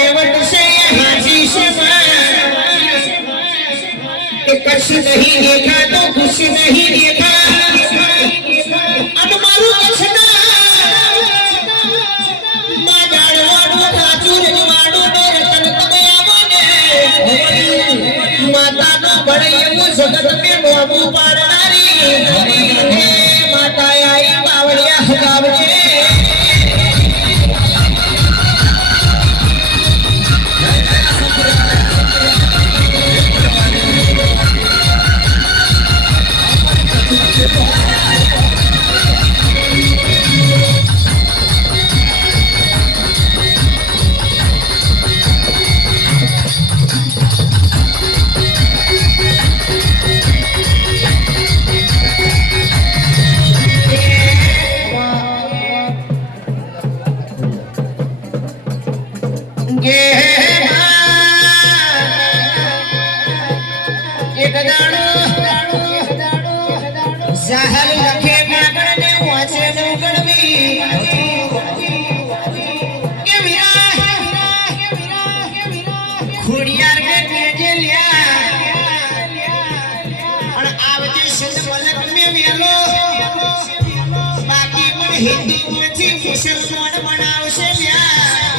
केवट से हाजी से कुछ नहीं देखा तो कुछ नहीं देखा अनुमारू कुछ ना मां जाड़वाड़ो राजू रजवाड़ो ने रतन तमे आवने माता नो बड़े जगत में नोमू पाड़नारी माता आई बावड़िया गावजे जाहल रखे कागड़ ने वाचे नो गड़वी के वीरा खुड़ियार के नेजे लिया और आवजे संत मलक में वेलो बाकी मन हिंदू में थी मुसलमान बनावशे लिया